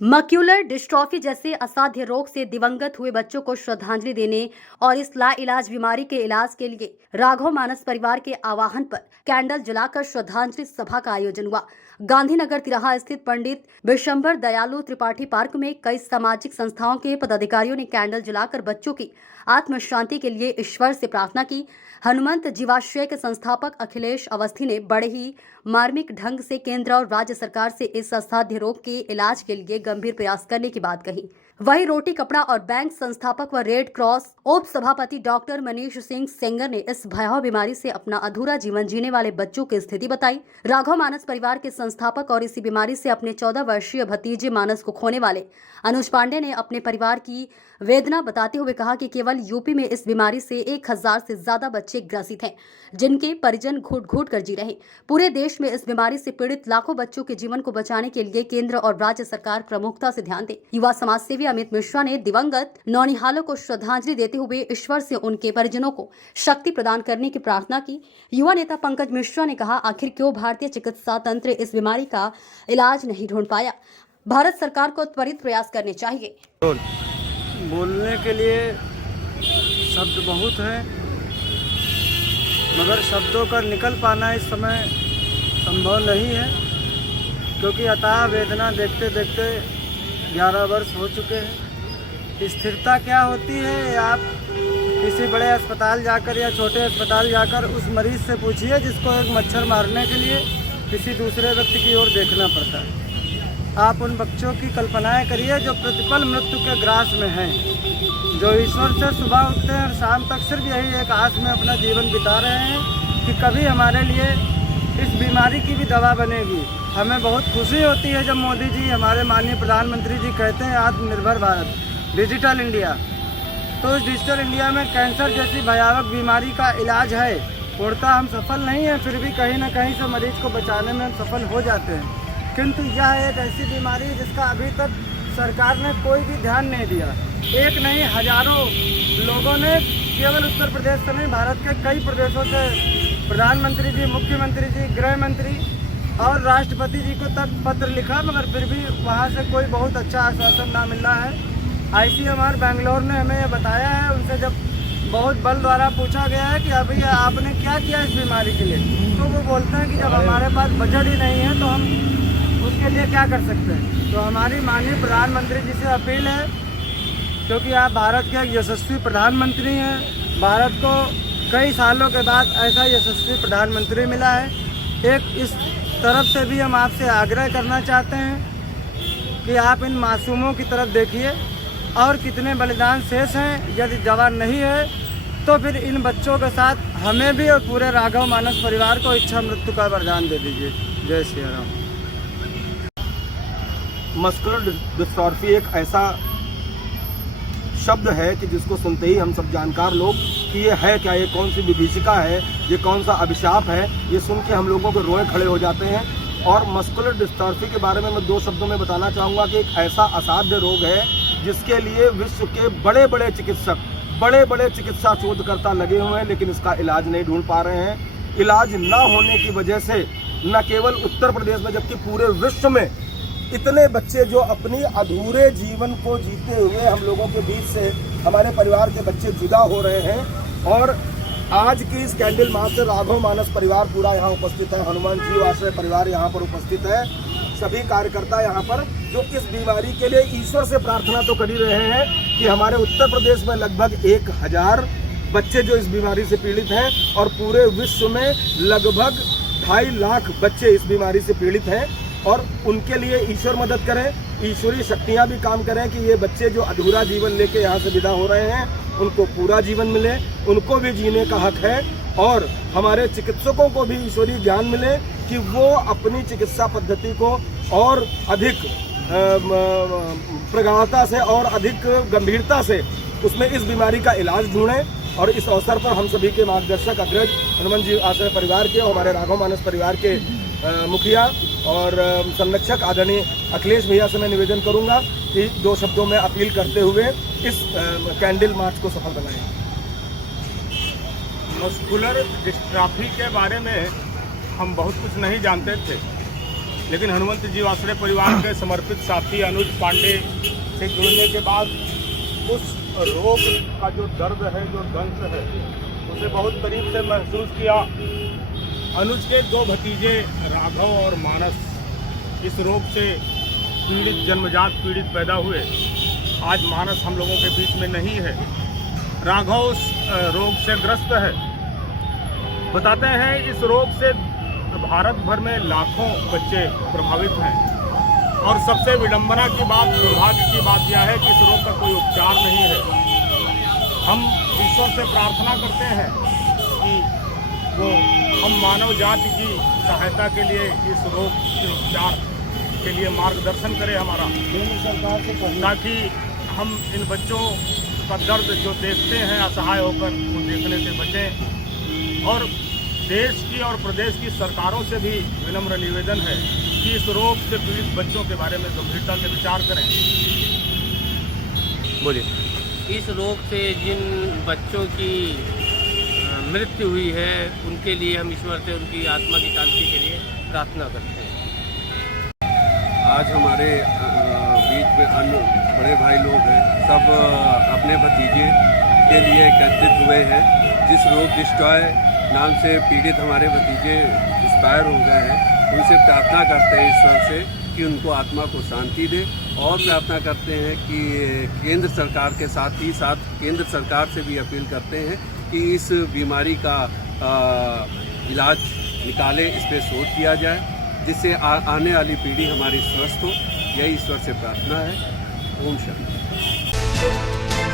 मक्यूलर dystrophy जैसे असाध्य रोग से दिवंगत हुए बच्चों को श्रद्धांजलि देने और इस लाइलाज बीमारी के इलाज के लिए राघव मानस परिवार के आह्वान पर कैंडल जलाकर श्रद्धांजलि सभा का आयोजन हुआ। गांधीनगर तिराहा स्थित पंडित बिशंबर दयालु त्रिपाठी पार्क में कई सामाजिक संस्थाओं के पदाधिकारियों ने कैंडल जलाकर बच्चों की आत्म शांति के लिए ईश्वर से प्रार्थना की। हनुमंत जीवाश्रय के संस्थापक अखिलेश अवस्थी ने बड़े ही मार्मिक ढंग से केंद्र और राज्य सरकार से इस असाध्य रोग के इलाज के लिए गंभीर प्रयास करने की बात कही। वहीं रोटी कपड़ा और बैंक संस्थापक व रेड क्रॉस उप सभापति डॉक्टर मनीष सिंह सेंगर ने इस भयावह बीमारी से अपना अधूरा जीवन जीने वाले बच्चों की स्थिति बताई। राघव मानस परिवार के संस्थापक और इसी बीमारी से अपने 14 वर्षीय भतीजे मानस को खोने वाले अनुज पांडे ने अपने परिवार की वेदना बताते हुए कहा कि केवल यूपी में इस बीमारी से 1000 से ज्यादा बच्चे ग्रसित हैं, जिनके परिजन घुट घुट कर जी रहे। पूरे देश में इस बीमारी से पीड़ित लाखों बच्चों के जीवन को बचाने के लिए केंद्र और राज्य सरकार प्रमुखता से ध्यान दे। युवा समाज सेवी अमित मिश्रा ने दिवंगत नौनिहालों को श्रद्धांजलि देते हुए ईश्वर से उनके परिजनों को शक्ति प्रदान करने की प्रार्थना की। युवा नेता पंकज मिश्रा ने कहा, आखिर क्यों भारतीय चिकित्सा तंत्र इस बीमारी का इलाज नहीं ढूंढ पाया? भारत सरकार को त्वरित प्रयास करने चाहिए। बोलने के लिए शब्द बहुत हैं, मगर शब्दों का निकल पाना इस समय संभव नहीं है, क्योंकि अथाह वेदना देखते देखते 11 वर्ष हो चुके हैं। स्थिरता क्या होती है, आप किसी बड़े अस्पताल जाकर या छोटे अस्पताल जाकर उस मरीज से पूछिए जिसको एक मच्छर मारने के लिए किसी दूसरे व्यक्ति की ओर देखना पड़ता है। आप उन बच्चों की कल्पनाएं करिए जो प्रतिपल मृत्यु के ग्रास में हैं, जो ईश्वर से सुबह उठते हैं और शाम तक सिर्फ यही एक आस में अपना जीवन बिता रहे हैं कि कभी हमारे लिए इस बीमारी की भी दवा बनेगी। हमें बहुत खुशी होती है जब मोदी जी, हमारे माननीय प्रधानमंत्री जी कहते हैं आत्मनिर्भर भारत, डिजिटल इंडिया। तो इस डिजिटल इंडिया में कैंसर जैसी भयावह बीमारी का इलाज है। पूर्णतः हम सफल नहीं हैं, फिर भी कहीं ना कहीं से मरीज को बचाने में हम सफल हो जाते हैं। किंतु यह एक ऐसी बीमारी है जिसका अभी तक सरकार ने कोई भी ध्यान नहीं दिया। एक नहीं, हजारों लोगों ने केवल उत्तर प्रदेश से नहीं, भारत के कई प्रदेशों से प्रधानमंत्री जी, मुख्यमंत्री जी, गृह मंत्री और राष्ट्रपति जी को तक पत्र लिखा, मगर फिर भी वहां से कोई बहुत अच्छा आश्वासन ना मिल रहा है। ICMR बेंगलोर ने हमें ये बताया है, उनसे जब बहुत बल द्वारा पूछा गया है कि अभी आपने क्या किया इस बीमारी के लिए, तो वो बोलते हैं कि जब हमारे पास बजट ही नहीं है तो हम उसके लिए क्या कर सकते हैं। तो हमारी माननीय प्रधानमंत्री जी से अपील है, क्योंकि आप भारत के एक यशस्वी प्रधानमंत्री हैं, भारत को कई सालों के बाद ऐसा यशस्वी प्रधानमंत्री मिला है। एक इस तरफ से भी हम आपसे आग्रह करना चाहते हैं कि आप इन मासूमों की तरफ देखिए और कितने बलिदान शेष हैं। यदि दवा नहीं है तो फिर इन बच्चों के साथ हमें भी और पूरे राघव मानस परिवार को इच्छा मृत्यु का वरदान दे दीजिए। जय श्री राम। मस्कुलर डिस्ट्रॉफी एक ऐसा शब्द है कि जिसको सुनते ही हम सब जानकार लोग कि ये है क्या, ये कौन सी विभीषिका है, ये कौन सा अभिशाप है, ये सुन के हम लोगों के रोए खड़े हो जाते हैं। और मस्कुलर डिस्ट्रॉफी के बारे में मैं 2 शब्दों में बताना चाहूँगा कि एक ऐसा असाध्य रोग है जिसके लिए विश्व के बड़े बड़े चिकित्सक, बड़े बड़े चिकित्सा शोधकर्ता लगे हुए हैं, लेकिन इसका इलाज नहीं ढूंढ पा रहे हैं। इलाज न होने की वजह से न केवल उत्तर प्रदेश में जबकि पूरे विश्व में इतने बच्चे जो अपनी अधूरे जीवन को जीते हुए हम लोगों के बीच से हमारे परिवार के बच्चे जुदा हो रहे हैं। और आज की इस कैंडल मार्च से राघव मानस परिवार पूरा यहाँ उपस्थित है, हनुमान जी आश्रय परिवार यहाँ पर उपस्थित है, सभी कार्यकर्ता यहाँ पर जो इस बीमारी के लिए ईश्वर से प्रार्थना तो कर ही रहे हैं कि हमारे उत्तर प्रदेश में लगभग 1000 बच्चे जो इस बीमारी से पीड़ित हैं और पूरे विश्व में लगभग 2.5 लाख बच्चे इस बीमारी से पीड़ित हैं। और उनके लिए ईश्वर मदद करें, ईश्वरीय शक्तियाँ भी काम करें कि ये बच्चे जो अधूरा जीवन लेके यहाँ से विदा हो रहे हैं उनको पूरा जीवन मिले, उनको भी जीने का हक है। और हमारे चिकित्सकों को भी ईश्वरीय ज्ञान मिले कि वो अपनी चिकित्सा पद्धति को और अधिक प्रगाढ़ता से और अधिक गंभीरता से उसमें इस बीमारी का इलाज ढूंढें। और इस अवसर पर हम सभी के मार्गदर्शक अग्रज हनुमान जी आश्रय परिवार के और हमारे राघव मानस परिवार के मुखिया और संरक्षक आदरणीय अखिलेश भैया से मैं निवेदन करूंगा कि 2 शब्दों में अपील करते हुए इस कैंडल मार्च को सफल बनाएं। मस्कुलर डिस्ट्रॉफी के बारे में हम बहुत कुछ नहीं जानते थे, लेकिन हनुमंत जी वासरे परिवार के समर्पित साथी अनुज पांडे से जुड़ने के बाद उस रोग का जो दर्द है, जो दंश है, उसे बहुत करीब से महसूस किया। अनुज के 2 भतीजे राघव और मानस इस रोग से पीड़ित, जन्मजात पीड़ित पैदा हुए। आज मानस हम लोगों के बीच में नहीं है। राघव उस रोग से ग्रस्त है। बताते हैं इस रोग से भारत भर में लाखों बच्चे प्रभावित हैं और सबसे विडंबना की बात, दुर्भाग्य की बात यह है कि इस रोग का कोई उपचार नहीं है। हम ईश्वर से प्रार्थना करते हैं कि वो हम मानव जाति की सहायता के लिए इस रोग के उपचार के लिए मार्गदर्शन करे हमारा, ताकि हम इन बच्चों का दर्द जो देखते हैं असहाय होकर, वो देखने से बचें। और देश की और प्रदेश की सरकारों से भी विनम्र निवेदन है कि इस रोग से पीड़ित बच्चों के बारे में गंभीरता से विचार करें। बोलिए। इस रोग से जिन बच्चों की मृत्यु हुई है, उनके लिए हम ईश्वर से उनकी आत्मा की शांति के लिए प्रार्थना करते हैं। आज हमारे बीच में अन्य बड़े भाई लोग हैं, सब अपने भतीजे के लिए एकत्रित हुए हैं। जिस रोग डिस्ट्रॉय नाम से पीड़ित हमारे भतीजे एक्सपायर हो गए हैं, उनसे प्रार्थना करते हैं ईश्वर से कि उनको आत्मा को शांति दे, और प्रार्थना करते हैं कि केंद्र सरकार के साथ ही साथ केंद्र सरकार से भी अपील करते हैं कि इस बीमारी का इलाज निकाले, इस पर शोध किया जाए, जिससे आने वाली पीढ़ी हमारी स्वस्थ हो। यही ईश्वर से प्रार्थना है। ओम शांति।